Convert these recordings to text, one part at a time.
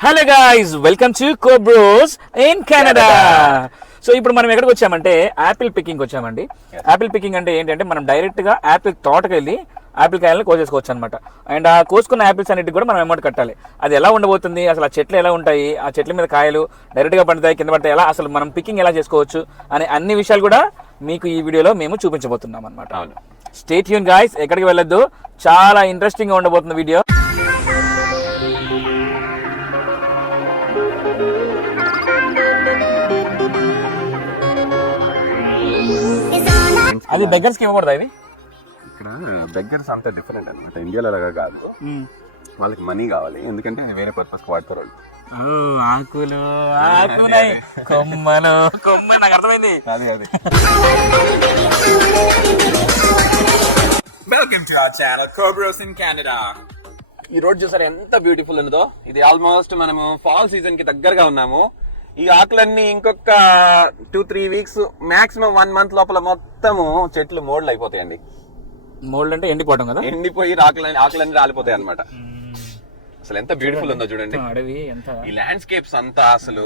Hello guys welcome to Cobros in Canada. So ఇప్పుడు మనం ఎక్కడికి వచ్చామంటే యాపిల్ పికింగ్ వచ్చామండి. యాపిల్ పికింగ్ అంటే ఏంటంటే మనం డైరెక్ట్గా యాపిల్ తోటకి వెళ్ళి యాపిల్ కాయలను కోసేసుకోవచ్చు అనమాట అండ్ ఆ కోసుకున్న యాపిల్స్ అన్నిటికి కూడా మనం అమౌంట్ కట్టాలి. అది ఎలా ఉండబోతుంది అసలు ఆ చెట్లు ఎలా ఉంటాయి ఆ చెట్ల మీద కాయలు డైరెక్ట్గా పడతాయి కింద పడతాయి ఎలా అసలు మనం పికింగ్ ఎలా చేసుకోవచ్చు అనే అన్ని విషయాలు కూడా మీకు ఈ వీడియోలో మేము చూపించబోతున్నాం అనమాట స్టేట్ యూన్ గాయస్ ఎక్కడికి వెళ్ళొద్దు. చాలా ఇంట్రెస్టింగ్గా ఉండబోతుంది వీడియో. అది బెగ్గర్స్కి ఇవ్వకూడదు ఇది? ఇక్కడ బెగ్గర్స్ అంతా డిఫరెంట్ అనమాట ఇండియాలో లాగా కాదు. వాళ్ళకి మనీ కావాలి. ఎందుకంటే అది వేరే పర్పస్ వాడతారు వాళ్ళు. ఓ, ఆకులు ఆకులై కొమ్మలు. కొమ్మలు నాకు అర్థమైంది. అది అది. Welcome to our channel Cobros in Canada ఈ రోడ్ చూసారు ఎంత బ్యూటిఫుల్ ఉన్నదో? ఇది ఆల్మోస్ట్ మనము ఫాల్ సీజన్కి దగ్గరగా ఉన్నాము. ఈ ఆకులన్నీ ఇంకొక two three weeks maximum one month లోపల మొత్తము చెట్లు మోడల్ అయిపోతాయండి. మోల్డ్ అంటే ఎండిపోవడం కదా? ఎండిపోయి ఆకులన్నీ ఆకులన్నీ రాలిపోతాయి అన్నమాట. అసలు ఎంత బ్యూటిఫుల్ ఉందో చూడండి. అడవి ఎంత? ఈ ల్యాండ్స్కేప్స్ అంతా అసలు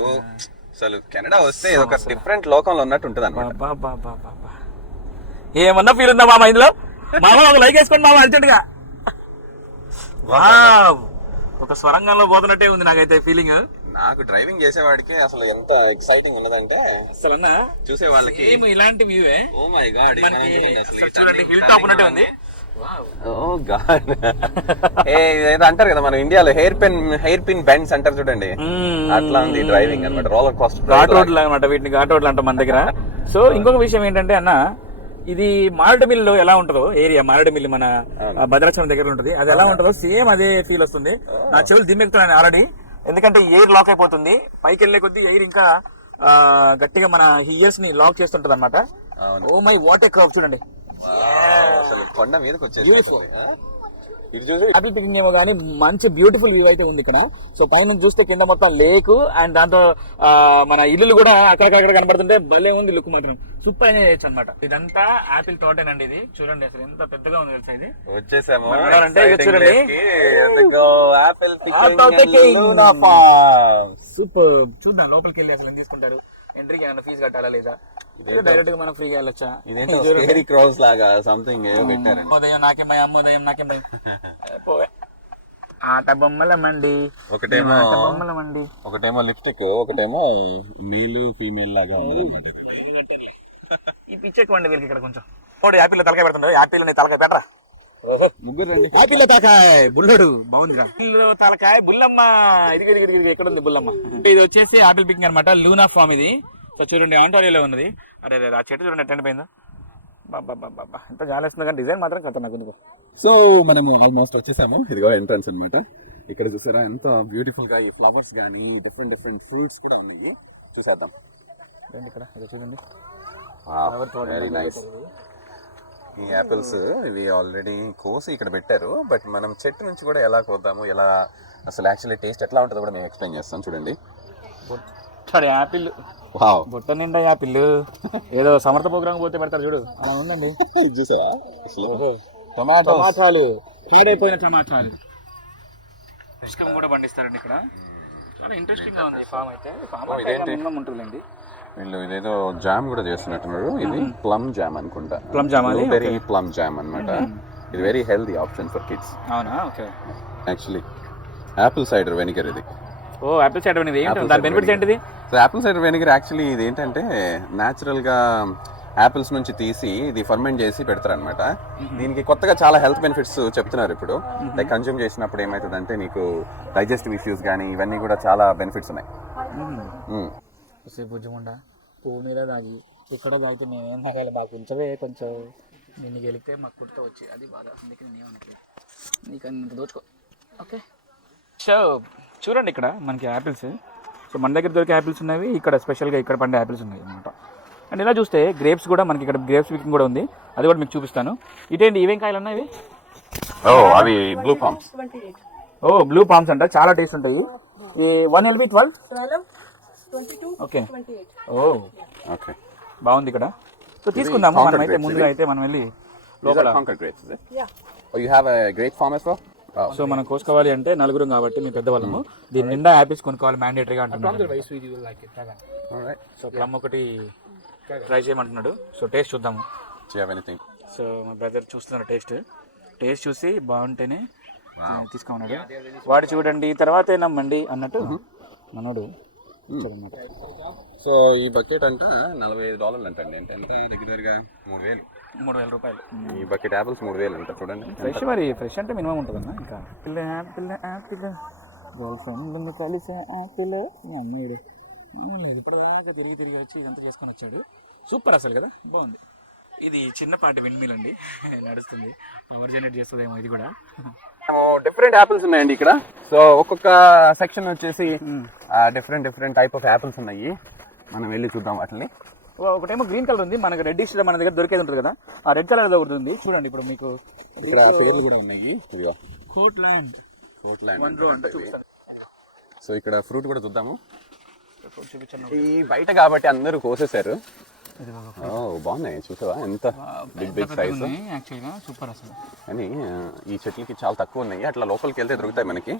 అసలు కెనడా వస్తే ఇది ఒక డిఫరెంట్ లోకంలో ఉన్నట్టు ఉంటది అనమాట. ఏమన్నా ఫీల్ ఉందా మామ ఇందులో? మామ ఒక లైక్ వేసుకోండి మామ అర్జెంట్గా. వావ్. ఒక స్వరంగంలో పోతున్నట్టే ఉంది నాకైతే ఫీలింగ్ నాకు డ్రైవింగ్ చేసేవాడికి అసలు ఎంత ఎక్సైటింగ్ ఉన్నదంటే అసలు అన్న చూసే వాళ్ళకి సేమ్ ఇలాంటి వ్యూవే ఓ మై గాడ్ చూడండి హిల్ టాప్ ఉన్నట్టే ఉంది. ఓ గాడ్ ఏ ఏదో అంటారు కదా మన ఇండియాలో hair pin hair pin bends అంటారు చూడండి. అట్లా ఉంది డ్రైవింగ్ అన్నమాట రోలర్ కాస్ట్ ఘాట్ రోడ్లు అనమాట వీటిని ఘాట్ రోడ్లు అంటాం మన దగ్గర. సో ఇంకొక విషయం ఏంటంటే అన్న ఇది మారడుమిల్లి ఎలా ఉంటుందో ఏరియా మారడుమిల్లి మన భద్రాచలం దగ్గర ఉంటుంది. అది ఎలా ఉంటుందో సేమ్ అదే ఫీల్ వస్తుంది. నా చెవులు దిమ్మెక్కుతున్నాను ఆల్రెడీ ఎందుకంటే ఎయిర్ లాక్ అయిపోతుంది. పైకి వెళ్ళే కొద్దీ ఎయిర్ ఇంకా గట్టిగా మన ఇయర్స్ని లాక్ చేస్తుంటది అనమాట. ఓ మై వాటర్ కర్వ్ చూడండి. కొండ మీదకి వచ్చేసి ఇది చూసి యాపిల్ పికింగ్ ఏమో కానీ మంచి బ్యూటిఫుల్ వ్యూ అయితే ఉంది ఇక్కడ. సో పైన చూస్తే కింద మొత్తం లేక్ అండ్ దాంతో మన ఇల్లులు కూడా అక్కడక్కడ కనబడుతుంటే భలే ఉంది లుక్ మాత్రం. సూపర్ ఎంజాయ్ చేయొచ్చు అనమాట ఇదంతా యాపిల్ తోటేనండి ఇది. చూడండి అసలు ఎంత పెద్దగా ఉంది తెలుసా ఇది? వచ్చేసాము. చూడండి. Apple super. చూద్దాం లోపలికి వెళ్ళి అసలు ఏం తీసుకుంటారు? ఎంట్రీకి ఏమైనా ఫీజు కట్టాలా లేదా? డైరెక్ట్గా మనం ఫ్రీగా వెళ్ళొచ్చా? ఇదేంటో క్రౌస్ లాగా సంథింగ్ ఏదో పెట్టారు అమ్మోదయం నాకేమయ్య అమ్మోదయం నాకేం భయం. పోవే. ఆట బొమ్మల మండి. ఒకటేమో ఆట బొమ్మల మండి. ఒకటేమో లిప్స్టిక్ ఒకటేమో మేల్ ఫీమేల్ లాగా ఈ పిచ్చెక్కండి వీళ్ళకి ఇక్కడ కొంచెం. ఓడి యాపిల్ తలకాయ పెడుతుండే యాపిల్ తలకాయ పెట్టరా? ముగ్గురు తలకాయ బుల్లడు బాగుందిరా. తలకాయ బుల్లమ్మ. ఇది ఎక్కడ ఉంది బుల్లమ్మ? ఇది వచ్చేసి యాపిల్ పికింగ్ అనమాట లూనా ఫామ్ ఇది. సో చూడండి ఆంటారియోలో ఉన్నది. అరే అరే ఆ చెట్టు చూడండి ఎట్టండి పోయిందో బాబా ఎంత జాలేస్తుంది కానీ డిజైన్ మాత్రం కథ నాకు సో మనము ఆల్మోస్ట్ వచ్చేసాము. ఇదిగో ఎంట్రన్స్ అన్నమాట. ఇక్కడ చూసారా ఎంత బ్యూటిఫుల్గా ఈ ఫ్లవర్స్ కానీ డిఫరెంట్ డిఫరెంట్ ఫ్రూట్స్ కూడా ఉన్నాయి. చూసేద్దాం. రండి ఇక్కడ? ఇది చూడండి. వెరీ నైస్ ఈ యాపిల్స్ ఇవి ఆల్రెడీ కోసి ఇక్కడ పెట్టారు. బట్ మనం చెట్టు నుంచి కూడా ఎలా కోద్దాము ఎలా అసలు యాక్చువల్లీ టేస్ట్ ఎట్లా ఉంటుందో కూడా మేము ఎక్స్ప్లెయిన్ చేస్తాం చూడండి. యాపిల్. వావ్ బుట్ట నిండా యాపిల్. ఏదో సమర్థ ప్రోగ్రామ్ పోతే పెడతారు చూడు. అలా ఉందండి. అసలు టొమాటో టమాటాలు. పాడైపోయిన టమాటాలు. ఇష్టం కూడా పండిస్తారండి ఇక్కడ. చాలా ఇంట్రెస్టింగ్గా ఉంది ఫామ్ అయితే. ఫామ్ ఇదేంటి? ఉంటుందండి వీళ్ళు ఇదేదో జామ్ కూడా చేస్తున్నట్టున్నారు. ఇది ప్లమ్ జామ్ అనుకుంటా. Jam అది? వెరీ ప్లమ్ జామ్ అన్నమాట. ఇది very healthy option for kids అవునా? Okay. Actually apple cider vinegar ఇది. ఓ యాపిల్ సైడ్ అనేది ఏంటి? దాని బెనిఫిట్స్ ఏంటిది? So apple cider vinegar actually ఇది ఏంటంటే న్యాచురల్గా యాపిల్స్ నుంచి తీసి ఇది ఫర్మెంట్ చేసి పెడతారనమాట దీనికి కొత్తగా చాలా హెల్త్ బెనిఫిట్స్ చెప్తున్నారు ఇప్పుడు. లైక్ కన్జ్యూమ్ చేసినప్పుడు ఏమవుతుందంటే నీకు డైజెస్టివ్ ఇష్యూస్ కానీ ఇవన్నీ కూడా చాలా బెనిఫిట్స్ ఉన్నాయి. పువ్వు మీద దాగి ఇక్కడ తాగితే మేమేం తాగాలి? మాకు కొంచెమే కొంచెం. నిన్ను గెలిస్తే మాకు పుట్టుతో వచ్చి అది బాధ. అందుకే నేను ఏమనట్లేదు. నీకు అంత దోచుకో. ఓకే? సో చూడండి ఇక్కడ మనకి యాపిల్స్ సో మన దగ్గర దొరికే యాపిల్స్ ఉన్నవి ఇక్కడ స్పెషల్గా ఇక్కడ పండే యాపిల్స్ ఉన్నాయి అనమాట అండ్ ఇలా చూస్తే గ్రేప్స్ కూడా మనకి ఇక్కడ గ్రేప్స్ పికింగ్ కూడా ఉంది. అది కూడా మీకు చూపిస్తాను. ఇటేంటి ఇవేం కాయలు ఉన్నాయి ఓ అవి బ్లూ పామ్స్ ఓ బ్లూ పామ్స్ అంట. చాలా టేస్ట్ ఉంటాయి. ఈ one L B twelve okay. Oh. Okay. బాగుంది ఇక్కడ. సో తీసుకుందాము మనం అయితే ముందుగా అయితే మనం వెళ్ళి లోపల. you have a grape farm as well? So మనం కోసుకోవాలి అంటే నలుగురం కాబట్టి మీ పెద్దవాళ్ళము. దీని నిండా యాపిల్స్ కొనుక్కోవాలి మ్యాండేటరీగా అంటున్నాడు. సో ప్లమ్ ఒకటి ట్రై చేయమంటున్నాడు. సో టేస్ట్ చూద్దాము? సో మా బ్రదర్ చూస్తున్నారు టేస్ట్ టేస్ట్ చూసి బాగుంటేనే తీసుకున్నాడు. వాడు చూడండి తర్వాతే నమ్మండి అన్నట్టు మనోడు సో ఈ బకెట్ అంటే నలభై ఐదు డాలర్లు అంటండి అంటే ఎంత దగ్గర దగ్గరగా మూడు వేలు మూడు వేల రూపాయలు. ఈ బకెట్ యాపిల్స్ మూడు వేలు అంట చూడండి ఫ్రెష్ మరి ఫ్రెష్ అంటే మినిమం ఉంటుందన్న ఇంకా? Apple apple apple. Girl friend కలిసే యాపిల్. అమ్మేడు ఇప్పుడు దాకా తిరిగి తిరిగి వచ్చి ఇదంతా చేసుకొని వచ్చాడు? సూపర్ అసలు కదా? బాగుంది. ఇది చిన్నపాటి విండ్మిల్ అండి. నడుస్తుంది. పవర్ జనరేట్ చేస్తుందేమో ఇది కూడా. డిఫరెంట్ యాపిల్స్ ఉన్నాయండి ఇక్కడ. సో ఒక్కొక్క సెక్షన్ వచ్చేసి different different type of apples ఉన్నాయి. మనం వెళ్ళి చూద్దాం వాటిని. ఒకటేమో గ్రీన్ కలర్ ఉంది. మనకి రెడ్డిష్ మన దగ్గర దొరికేది ఉంటుంది కదా. ఆ రెడ్ కలర్ ఒకటి ఉంది. చూడండి ఇప్పుడు మీకు ఇక్కడ పేర్లు కూడా ఉన్నాయి. సో ఇక్కడ ఫ్రూట్ కూడా చూద్దాము. చూపించాను ఈ బయట కాబట్టి అందరూ కోసేశారు. ఓ బాగున్నాయి. చూసావా? ఎంత బిగ్ బిగ్ సైజ్ యాక్చువల్గా సూపర్ అసలు. అని ఈ చెట్లకి చాలా తక్కువ ఉన్నాయి. అట్లా లోపలికి వెళ్తే దొరుకుతాయి మనకి.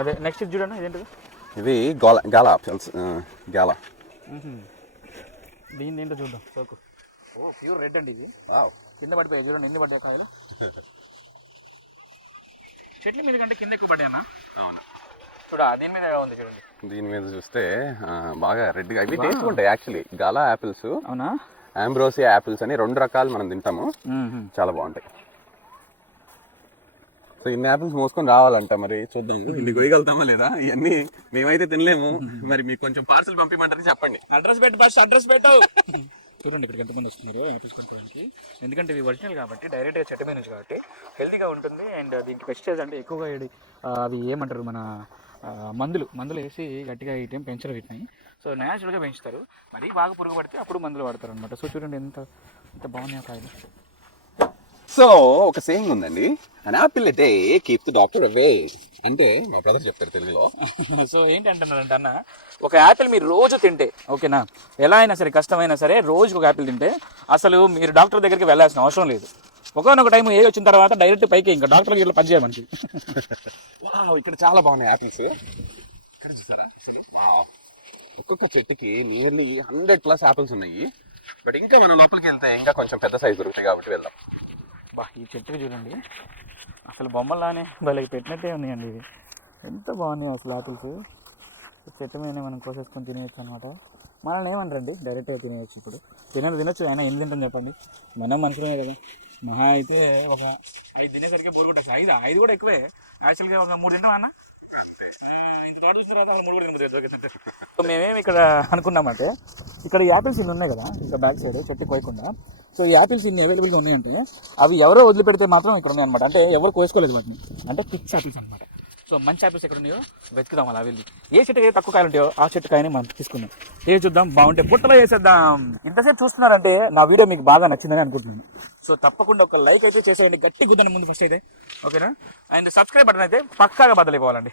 అదే నెక్స్ట్ చూడండి ఇదేంటిది? ఇవి గోలా గాలా గాలా. దీని ఏంటో చూద్దాం. సోకు. ప్యూర్ రెడ్ అండి ఇది. కింద పడిపోయాయి. చూడండి ఎన్ని పడ్డాయి కాయలు. చెట్ల మీద కంటే కింద ఎక్కువ పడ్డాయన్నా? అవును. దీని మీద ఉంది చూడండి దీని మీద చూస్తే బాగా రెడ్గా ఇవి టేస్ట్ ఉంటాయి యాక్చువల్లీ గాలా యాపిల్స్ అవునా? ఆంబ్రోసియా యాపిల్స్ అని రెండు రకాలు మనం తింటాము. చాలా బాగుంటాయి. సో ఇన్ని యాపిల్స్ మోసుకొని రావాలంట మరి చూద్దాం. ఇది కొయ్యగలుగుతామా లేదా? ఇవన్నీ మేమైతే తినలేము. మరి మీకు కొంచెం పార్సల్ పంపించమంటారు చెప్పండి. అడ్రస్ పెట్టు ఫస్ట్ అడ్రస్ పెట్టు. చూడండి ఇక్కడికి ఎంతమంది వస్తున్నారు యాపిల్స్ కొనుక్కోవడానికి ఎందుకంటే ఇవి ఒరిజినల్ కాబట్టి డైరెక్ట్గా చెట్టు మీద నుంచి కాబట్టి హెల్తీగా ఉంటుంది. అండ్ దీనికి పెస్టిసైడ్స్ అంటే ఎక్కువగా అవి ఏమంటారు మన మందులు మందులు వేసి గట్టిగా ఈ టైం పెంచరు వీటిని. సో న్యాచురల్గా పెంచుతారు. మరీ బాగా పురుగు పడితే అప్పుడు మందులు వాడతారు అనమాట సో చూడండి ఎంత ఎంత బాగున్నాయి ఆ కాయలు. సో ఒక సేయింగ్ ఉందండి. An apple day keep the doctor away అంటే మా బ్రదర్ చెప్తారు తెలుగులో. సో ఏంటంటున్నారంటే అన్న ఒక యాపిల్ మీరు రోజు తింటే ఓకేనా ఎలా అయినా సరే కష్టమైనా సరే రోజుకి ఒక యాపిల్ తింటే అసలు మీరు డాక్టర్ దగ్గరికి వెళ్ళాల్సిన అవసరం లేదు. ఒకనొక టైం ఏ వచ్చిన తర్వాత డైరెక్ట్ పైకి ఇంకా డాక్టర్ ఇట్లా పని చేయమని వావ్, ఇక్కడ చాలా బాగున్నాయి యాపిల్స్ ఇక్కడ చూసారా. ఒక్కొక్క చెట్టుకి నియర్లీ హండ్రెడ్ ప్లస్ యాపిల్స్ ఉన్నాయి. బట్ ఇంకా మనం లోపలికి వెళ్తే ఇంకా కొంచెం పెద్ద సైజ్ దొరుకుతాయి కాబట్టి వెళ్దాం. బా ఈ చెట్టుకి చూడండి. అసలు బొమ్మలానే భలే పెట్టినట్టే ఉన్నాయండి ఇవి. ఎంత బాగున్నాయి అసలు ఆపిల్స్ చెట్టు మీద మనం కోసేసుకొని తినేయచ్చు అనమాట మనల్ని ఏమంటారండి? డైరెక్ట్గా తినేయచ్చు ఇప్పుడు. తినదు తినొచ్చు. అయినా ఎన్ని తింటాం చెప్పండి? మనం మనుషులమే కదా. మహా అయితే ఒక ఐదు తినేసరికి బోరుకుంటాం ఐదు ఐదు కూడా ఎక్కువే. యాక్చువల్గా ఒక మూడు తింటాం అన్న? ఇంత తోట చూసిన తర్వాత మూడు కూడా తినబోతుంది సో మేమేమి ఇక్కడ అనుకున్నామంటే ఇక్కడ ఈ యాపిల్స్ ఇన్ని ఉన్నాయి కదా ఇంకా బ్యాక్ సైడ్ చెట్టు కోయకుండా. సో ఈ యాపిల్స్ ఇన్ని అవైలబుల్గా ఉన్నాయంటే అవి ఎవరో వదిలిపెడితే మాత్రం ఇక్కడ ఉన్నాయి అనమాట అంటే ఎవరు కోసుకోలేదు వాటిని. అంటే పిక్స్ యాపిల్స్ అనమాట సో మంచి యాపిల్స్ ఎక్కడ ఉన్నాయో వెతుకుదాం అలా వెళ్ళి. ఏ చెట్టుకి తక్కువ కాయలు ఉంటాయో ఆ చెట్టు కాయని మనం తీసుకుందాం. ఏ చూద్దాం బాగుంటే పుట్టలో వేసేద్దాం. ఇంతసేపు చూస్తున్నారంటే నా వీడియో మీకు బాగా నచ్చిందని అనుకుంటున్నాను. సో తప్పకుండా ఒక లైక్ అయితే చేసేయండి గట్టి గుద్దండి ముందు ఫస్ట్ అయితే. ఓకేనా? అండ్ సబ్స్క్రైబ్ బటన్ అయితే పక్కాగా బదలైపోవాలండి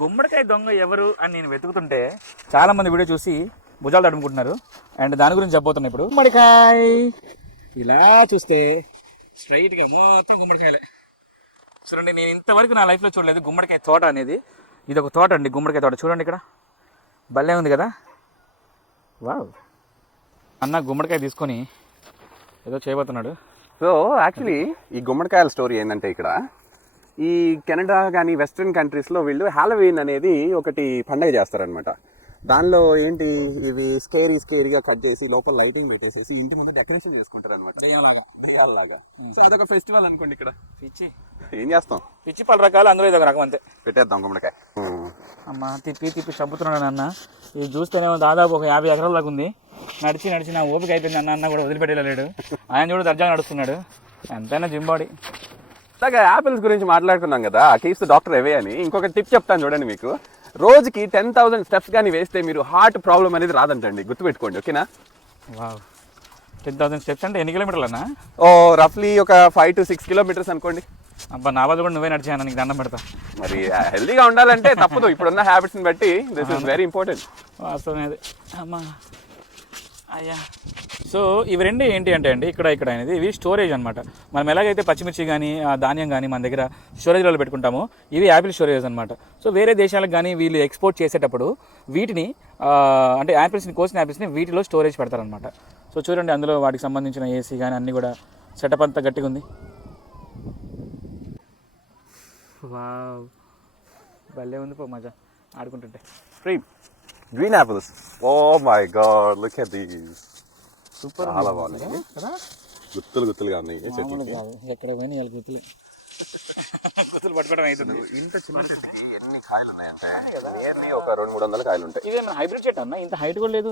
గుమ్మడికాయ దొంగ ఎవరు అని నేను వెతుకుతుంటే చాలా మంది వీడియో చూసి భుజాలు తడుముకుంటున్నారు. అండ్ దాని గురించి చెప్పబోతున్నా ఇప్పుడు. గుమ్మడికాయ! ఇలా చూస్తే స్ట్రైట్గా మొత్తం గుమ్మడికాయలే. చూడండి నేను ఇంతవరకు నా లైఫ్లో చూడలేదు గుమ్మడికాయ తోట అనేది. ఇది ఒక తోట అండి గుమ్మడికాయ తోట. చూడండి ఇక్కడ. భలే ఉంది కదా? వావ్. అన్న గుమ్మడికాయ తీసుకొని ఏదో చేయబోతున్నాడు. సో యాక్చువల్లీ ఈ గుమ్మడికాయల స్టోరీ ఏంటంటే ఇక్కడ ఈ కెనడా కానీ వెస్ట్రన్ కంట్రీస్లో వీళ్ళు హ్యాలోవీన్ అనేది ఒకటి పండగ చేస్తారనమాట దానిలో ఏంటి ఇవి స్కేరీ స్కేరీగా కట్ చేసి లోపల లైటింగ్ పెట్టేసేసి ఇంటి ముందు డెకరేషన్ చేసుకుంటారు అనమాట దయ్యాలాగా దయ్యాలలాగా సో అదొక ఫెస్టివల్ అనుకోండి ఇక్కడ. పిచ్చి. ఏం చేస్తాం? పిచ్చి పలు రకాలు అందులో ఇది ఒక రకం అంతే. పెట్టేద్దాం గుమ్మడికాయ. అమ్మ తిప్పి తిప్పి చంపుతున్నాడు అన్న ఇది చూస్తేనేమో దాదాపు ఒక యాభై ఎకరాల దాకా ఉంది. నడిచి నడిచి నా ఓపిక అయిపోయింది అన్న అన్న కూడా వదిలిపెట్టలేడు ఆయన చూడు దర్జాగా నడుస్తున్నాడు. ఎంతైనా జిమ్ బాడీ అలాగే యాపిల్స్ గురించి మాట్లాడుకున్నాం కదా కీప్స్ డాక్టర్ అవే అని. ఇంకొక టిప్ చెప్తాను చూడండి మీకు. రోజుకి టెన్ థౌసండ్ స్టెప్స్ కానీ వేస్తే మీరు హార్ట్ ప్రాబ్లం అనేది రాదంటండి. గుర్తుపెట్టుకోండి ఓకేనా? వావ్. టెన్ థౌసండ్ స్టెప్స్ అంటే ఎన్ని కిలోమీటర్లు అన్న ఓ రఫ్లీ ఒక ఫైవ్ టు సిక్స్ కిలోమీటర్స్ అనుకోండి. అబ్బా నా వాళ్ళు కూడా నువ్వే నడిచాను నీకు దండం పెడతా. మరి హెల్దీగా ఉండాలంటే తప్పదు. ఇప్పుడున్న హ్యాబిట్స్ని బట్టి దిస్ ఇస్ వెరీ ఇంపార్టెంట్ వాస్తవమే అది. అమ్మా. అయ్యా. సో ఇవి రెండు ఏంటి అంటే అండి ఇక్కడ ఇక్కడ అనేది ఇవి స్టోరేజ్ అనమాట మనం ఎలాగైతే పచ్చిమిర్చి కానీ ధాన్యం కానీ మన దగ్గర స్టోరేజ్లో పెట్టుకుంటామో ఇవి యాపిల్ స్టోరేజ్ అనమాట సో వేరే దేశాలకు కానీ వీళ్ళు ఎక్స్పోర్ట్ చేసేటప్పుడు వీటిని అంటే యాపిల్స్ని కోసిన యాపిల్స్ని వీటిలో స్టోరేజ్ పెడతారనమాట సో చూడండి అందులో వాటికి సంబంధించిన ఏసీ కానీ అన్నీ కూడా సెటప్ అంతా గట్టిగా ఉంది. వావ్. భలే ఉంది పో మజా ఆడుకుంటుంటే. Free. Green apples. Oh my god, look at these. Super చాలా బాగున్నాయి. కదా? గుత్తులు గుత్తులుగా ఉన్నాయి చెట్లకి. ఎక్కడ పోయినా వాళ్ళ గుర్తులే గుర్తులు పట్టుకోవడం అవుతుంది ఇంత చిన్న చెట్టుకి ఎన్ని కాయలు ఉన్నాయంటే నియర్లీ ఒక రెండు మూడు వందల కాయలు ఉంటాయి. ఇదే మన హైబ్రిడ్ చెట్టు అన్న? ఇంత హైట్ కూడా లేదు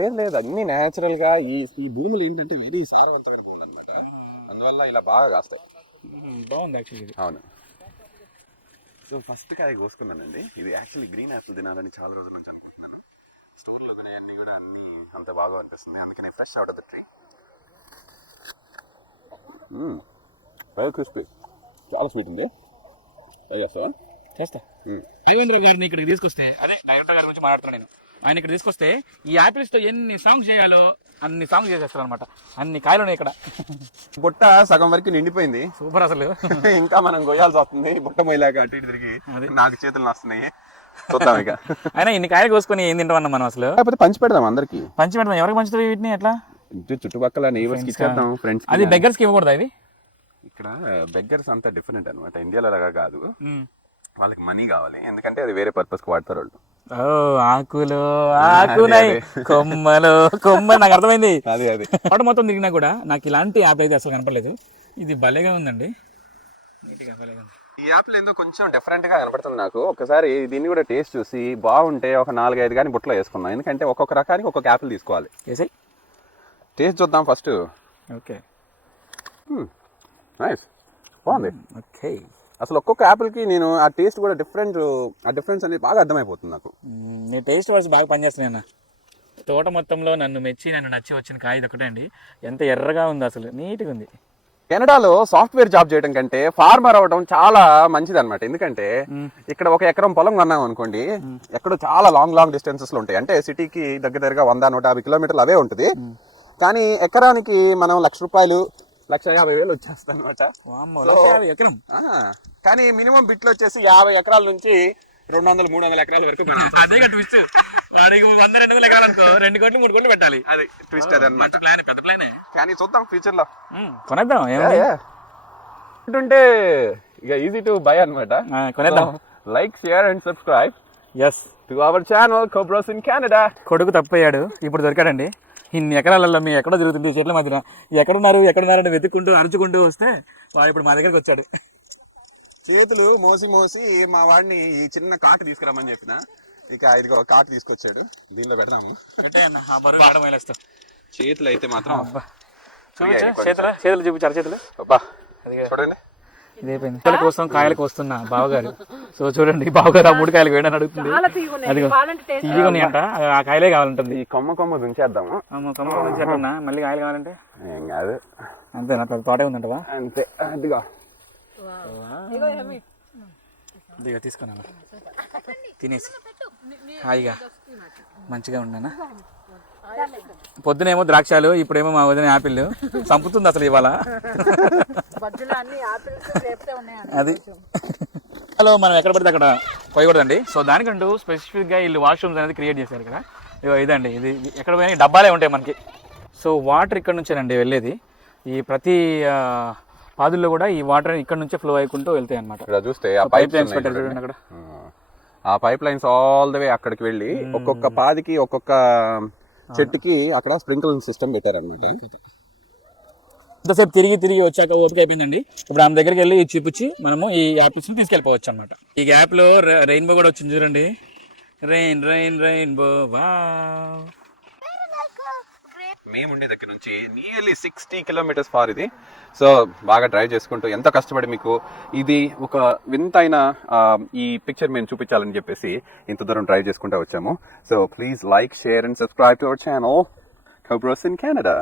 లేదు లేదు. అన్ని నేచురల్గా ఈ ఈ భూములు ఏంటంటే వెరీ సారవంతమైన భూములు అనమాట అందువల్ల ఇలా బాగా కాస్తాయి. బాగుంది యాక్చువల్లీ అవును. సో ఫస్ట్ కాయ కోసుకున్నానండి. ఇది యాక్చువల్లీ గ్రీన్ యాపిల్ తినాలని చాలా రోజుల నుంచి అనుకుంటున్నాను. స్టోర్లో కానీ అన్ని కూడా అన్ని అంత బాగా అనిపిస్తుంది. అందుకే నేను fresh out of the tree very crispy చాలా స్వీట్ ఉంది. చేస్తావా? చేస్తా. దేవేంద్ర గారిని ఇక్కడికి తీసుకొస్తే అదే డైరెక్టర్ గారి గురించి మాట్లాడుతున్నాను నేను. ఆయన ఇక్కడ తీసుకొస్తే ఈ యాపిల్స్తో ఎన్ని సాంగ్స్ చేయాలో అన్ని సాంగ్స్ చేసేస్తారు అనమాట అన్ని కాయలు ఉన్నాయి ఇక్కడ. బుట్ట సగం వరకు నిండిపోయింది. సూపర్ అసలు. ఇంకా మనం కొయ్యాల్సి వస్తుంది. బుట్ట మొయ్యలాగా అటు ఇటు తిరిగి. నాకు చేతులు నస్తున్నాయి. చూద్దాం ఇక. అయినా ఇన్ని కాయలు కోసుకొని ఏం తింటామన్నా మనం అసలు? లేకపోతే పంచి పెడదాం అందరికి. పంచి పెడతాం ఎవరికి పంచుతారు వీటిని ఎట్లా చుట్టుపక్కల నైబర్స్కి ఇచ్చేద్దాం ఫ్రెండ్స్ అది బెగ్గర్స్కి ఇవ్వకూడదు అవి ఇక్కడ బెగ్గర్స్ అంతా డిఫరెంట్ అనమాట ఇండియాలో లాగా కాదు. వాళ్ళకి మనీ కావాలి. ఎందుకంటే అది వేరే పర్పస్కి వాడతారు వాళ్ళు. ఓ ఆకులు ఆకునై కొమ్మలు కొమ్మ నాకు అర్థమైంది. అదే అదే. తోట మొత్తం తిరిగినా కూడా నాకు ఇలాంటి యాప్ అయితే అసలు కనపడలేదు. ఇది భలేగా ఉందండి. నీట్గా భలేగా ఉంది. ఈ యాప్లు ఏందో కొంచెం డిఫరెంట్గా కనపడుతుంది నాకు. ఒకసారి దీన్ని కూడా టేస్ట్ చూసి బాగుంటే ఒక నాలుగైదు కానీ బుట్టలో వేసుకున్నాం. ఎందుకంటే ఒక్కొక్క రకానికి ఒక్కొక్క యాపిల్ తీసుకోవాలి. చేసాయి టేస్ట్ చూద్దాం ఫస్ట్. ఓకే నైస్ బాగుంది. ఓకే అసలు ఒక్కొక్క యాపిల్కి నేను ఆ టేస్ట్ కూడా డిఫరెంట్ ఆ డిఫరెన్స్ అనేది బాగా అర్థమైపోతుంది నాకు. నీ టేస్ట్ వర్స్ బాగా పనిచేస్తున్నాయి తోట మొత్తంలో నన్ను మెచ్చి నన్ను నచ్చి వచ్చిన కాయ ఒకటే అండి. ఎంత ఎర్రగా ఉంది అసలు నీట్గా ఉంది. కెనడాలో సాఫ్ట్వేర్ జాబ్ చేయడం కంటే ఫార్మర్ అవడం చాలా మంచిది అనమాట ఎందుకంటే ఇక్కడ ఒక ఎకరం పొలం కొన్నాం అనుకోండి ఎక్కడో చాలా లాంగ్ లాంగ్ డిస్టెన్సెస్లో ఉంటాయి. అంటే సిటీకి దగ్గర దగ్గరగా వంద నూట యాభై కిలోమీటర్లు అవే ఉంటుంది. కానీ ఎకరానికి మనం లక్ష రూపాయలు లక్ష యాభై వేలు వచ్చేస్తాయి అనమాట కానీ మినిమం బిట్లు వచ్చేసి యాభై ఎకరాల నుంచి రెండు వందలు మూడు వందల ఎకరాల వరకు అదే ట్విస్ట్ వాడికి వంద రెండు వందలు ఎకరాలు అనుకో రెండు కోట్లు మూడు కోట్లు పెట్టాలి. అది ట్విస్ట్ అది అనమాట ప్లాన్ పెద్ద ప్లానే కానీ చూద్దాం ఫ్యూచర్లో. కొనేద్దాం ఉంటే ఇక ఈజీ టు బై అనమాట కొనేద్దాం. Like share and subscribe us to our channel Cobros in Canada కొడుకు తప్పయ్యాడు ఇప్పుడు దొరికాడండి. ఇన్ని ఎకరాలలో మీ ఎక్కడ తిరుగుతుంది ఈ చెట్ల మధ్యన. ఎక్కడున్నారు ఎక్కడున్నారంటే వెతుక్కుంటూ అరుచుకుంటూ వస్తే వాడు ఇప్పుడు మా దగ్గరికి వచ్చాడు. చేతులు మోసి మోసి మా వాడిని ఈ చిన్న కాకి తీసుకురమ్మని చెప్పిన. ఇక ఇదిగో కాకి తీసుకొచ్చాడు. దీనిలో పెడదాము. చేతులు అయితే మాత్రం చూపించు చేతులు? చేతులు చూపించారు చేతులు. అబ్బా చూడండి. ఇదైపోయింది. కోసం కాయలు కోస్తున్నా బావగారు. సో చూడండి బావగారు ఆ మూడు కాయలు వేయడానికి అడుగుతుంది. అదిగో అంట ఆ కాయలే కావాలంటుంది. ఈ కొమ్మ కొమ్మ దుంచేద్దాము. అమ్మ కమ్మ నుంచి అట్లన్నా మళ్ళీ కాయలు కావాలంటే? ఏం కాదు. అంతేనా? తోటే ఉందంటవా? అంతే. అదిగో. ఇదిగో తీసుకున్నా తినేసి. హాయిగా. మంచిగా ఉన్నానా? పొద్దునేమో ద్రాక్షాలు ఇప్పుడేమో మా వదిన యాపిల్ చంపుతుంది అసలు ఇవాళ. అది. హలో మనం ఎక్కడ పడితే అక్కడ పోయకూడదండి. సో దానికంటూ స్పెసిఫిక్గా వీళ్ళు వాష్రూమ్స్ అనేది క్రియేట్ చేశారు ఇక్కడ ఇగో ఇదండి ఇది ఎక్కడ పోయినా డబ్బాలే ఉంటాయి మనకి. సో వాటర్ ఇక్కడ నుంచేనండి వెళ్ళేది. ఈ ప్రతి పాదుల్లో కూడా ఈ వాటర్ ఇక్కడ నుంచే ఫ్లో అయ్యుకుంటూ వెళ్తాయి అనమాట ఇక్కడ చూస్తే ఆ పైప్ లైన్స్ పెట్టారు అక్కడ. ఆ pipe lines all the way అక్కడికి వెళ్ళి ఒక్కొక్క పాదికి ఒక్కొక్క చెట్టుకి అక్కడ స్ప్రింకిల్ సిస్టమ్ పెట్టారనమాట ఇంతసేపు తిరిగి తిరిగి వచ్చాక ఓపిక అయిపోయిందండి. ఇప్పుడు ఆమె దగ్గరికి వెళ్ళి చూపించి మనము ఈ యాపిల్స్ తీసుకెళ్ళిపోవచ్చు అనమాట ఈ గ్యాప్లో రెయిన్బో కూడా వచ్చింది చూడండి. రెయిన్ రెయిన్ రెయిన్బో వా మేము ఉండే దగ్గర నుంచి నియర్లీ సిక్స్టీ కిలోమీటర్స్ ఫార్ ఇది. సో బాగా డ్రైవ్ చేసుకుంటూ ఎంత కష్టపడి మీకు ఇది ఒక వింతైన ఈ పిక్చర్ మేము చూపించాలని చెప్పేసి ఇంత దూరం డ్రైవ్ చేసుకుంటూ వచ్చాము. So please like share and subscribe to our channel Cobros in Canada